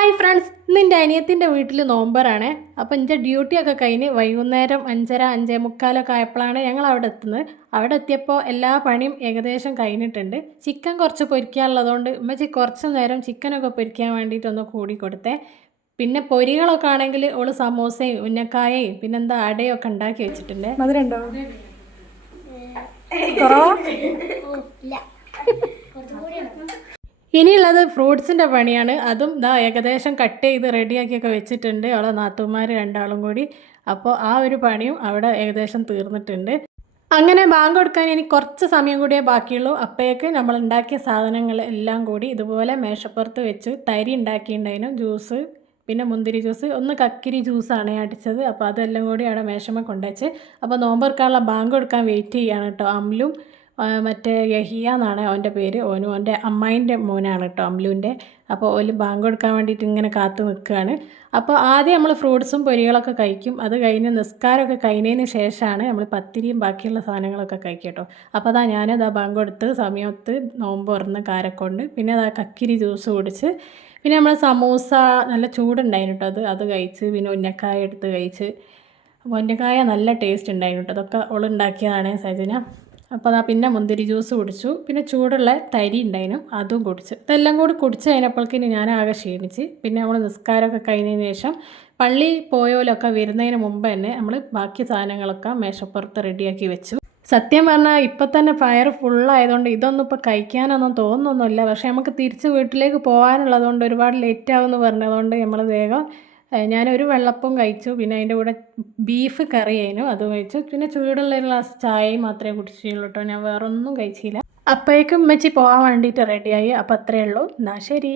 Hi friends, ഇന്ന് എൻ്റെ അനിയത്തിൻ്റെ വീട്ടിൽ നോമ്പറാണ്. അപ്പോൾ എൻ്റെ ഡ്യൂട്ടിയൊക്കെ കഴിഞ്ഞ് വൈകുന്നേരം 5:30 5:45 ആയപ്പോഴാണ് ഞങ്ങൾ അവിടെ എത്തുന്നത്. അവിടെ എത്തിയപ്പോൾ എല്ലാ പണിയും ഏകദേശം കഴിഞ്ഞിട്ടുണ്ട്. ചിക്കൻ കുറച്ച് പൊരിക്കാനുള്ളതുകൊണ്ട് ഉമ്മച്ചി കുറച്ച് നേരം ചിക്കനൊക്കെ പൊരിക്കാൻ വേണ്ടിയിട്ടൊന്ന് കൂടി കൊടുത്തേ. പിന്നെ പൊരികളൊക്കെ ആണെങ്കിൽ ഓള് സമോസയും ഉന്നക്കായയും പിന്നെന്താ അടയൊക്കെ ഉണ്ടാക്കി വെച്ചിട്ടുണ്ട്. മധുരണ്ടോ? ഇനിയുള്ളത് ഫ്രൂട്ട്സിൻ്റെ പണിയാണ്. അതും ഇതാ ഏകദേശം കട്ട് ചെയ്ത് റെഡിയാക്കിയൊക്കെ വെച്ചിട്ടുണ്ട് അവളെ നാത്തുമാർ രണ്ടാളും കൂടി. അപ്പോൾ ആ ഒരു പണിയും അവിടെ ഏകദേശം തീർന്നിട്ടുണ്ട്. അങ്ങനെ ബാങ്ക് കൊടുക്കാൻ ഇനി കുറച്ച് സമയം കൂടിയേ ബാക്കിയുള്ളൂ. അപ്പോഴേക്ക് നമ്മൾ ഉണ്ടാക്കിയ സാധനങ്ങൾ എല്ലാം കൂടി ഇതുപോലെ മേശപ്പുറത്ത് വെച്ച് തരി ഉണ്ടാക്കിയിട്ടുണ്ടായിരുന്നു. ജ്യൂസ്, പിന്നെ മുന്തിരി ജ്യൂസ്, ഒന്ന് കക്കിരി ജ്യൂസാണ് അടിച്ചത്. അപ്പോൾ അതെല്ലാം കൂടി അവിടെ മേശമ്മ കൊണ്ടുവച്ച്. അപ്പോൾ നോമ്പെടുക്കാനുള്ള ബാങ്ക് കൊടുക്കാൻ വെയിറ്റ് ചെയ്യാണ് കേട്ടോ. അമ്ലും മറ്റേ യഹിയ എന്നാണ് അവൻ്റെ പേര്. ഓനും അവൻ്റെ അമ്മായിൻ്റെ മോനാണ് കേട്ടോ അമ്ലുവിൻ്റെ. അപ്പോൾ ഓല് ബാങ്ക് കൊടുക്കാൻ വേണ്ടിയിട്ട് ഇങ്ങനെ കാത്തു നിൽക്കുകയാണ്. അപ്പോൾ ആദ്യം നമ്മൾ ഫ്രൂട്ട്സും പൊരികളൊക്കെ കഴിക്കും. അത് കഴിഞ്ഞ് നിസ്കാരമൊക്കെ കഴിഞ്ഞതിന് ശേഷമാണ് നമ്മൾ പത്തിരിയും ബാക്കിയുള്ള സാധനങ്ങളൊക്കെ കഴിക്കുക കേട്ടോ. അപ്പോൾ അതാ ഞാനതാ ബാങ്ക് കൊടുത്ത് സമയത്ത് നോമ്പ് തുറന്ന് കാരക്കൊണ്ട് പിന്നെ അതാ കക്കിരി ജ്യൂസ് കുടിച്ച് പിന്നെ നമ്മൾ സമൂസ നല്ല ചൂടുണ്ടായിരുന്നു കേട്ടോ. അത് കഴിച്ച് പിന്നെ ഉന്നക്കായ എടുത്ത് കഴിച്ച്. അപ്പോൾ ഉന്നക്കായ നല്ല ടേസ്റ്റ് ഉണ്ടായിരുന്നു കേട്ടോ. അതൊക്കെ ഓളുണ്ടാക്കിയതാണ് സജിന. അപ്പോൾ അതാ പിന്നെ മുന്തിരി ജ്യൂസ് കുടിച്ചു. പിന്നെ ചൂടുള്ള തരി ഉണ്ടായിരുന്നു, അതും കുടിച്ചു. ഇതെല്ലാം കൂടി കുടിച്ച് കഴിഞ്ഞപ്പോഴേക്കിന് ഞാൻ ആകെ ക്ഷീണിച്ച്. പിന്നെ നമ്മൾ നിസ്കാരമൊക്കെ കഴിഞ്ഞതിന് ശേഷം പള്ളി പോയോലൊക്കെ വരുന്നതിന് മുമ്പ് തന്നെ നമ്മൾ ബാക്കി സാധനങ്ങളൊക്കെ മേശപ്പുറത്ത് റെഡിയാക്കി വെച്ചു. സത്യം പറഞ്ഞാൽ ഇപ്പം തന്നെ ഫയർ ഫുള്ളായതുകൊണ്ട് ഇതൊന്നും ഇപ്പോൾ കഴിക്കാനൊന്നും തോന്നുന്നൊന്നുമില്ല. പക്ഷേ നമുക്ക് തിരിച്ച് വീട്ടിലേക്ക് പോകാനുള്ളതുകൊണ്ട് ഒരുപാട് ലേറ്റ് ആവുമെന്ന് പറഞ്ഞതുകൊണ്ട് നമ്മൾ വേഗം ഞാനൊരു വെള്ളപ്പം കഴിച്ചു. പിന്നെ അതിൻ്റെ കൂടെ ബീഫ് കറി ആയിരുന്നു, അത് കഴിച്ചു. പിന്നെ ചൂടുള്ള ഒരു ഗ്ലാസ് ചായയും മാത്രമേ കുടിച്ചുള്ളൂ കേട്ടോ. ഞാൻ വേറൊന്നും കഴിച്ചില്ല. അപ്പോഴേക്കും ഉമ്മച്ചി പോകാൻ വേണ്ടിയിട്ട് റെഡിയായി. അപ്പോൾ അത്രയേ ഉള്ളൂ. എന്നാൽ ശരി.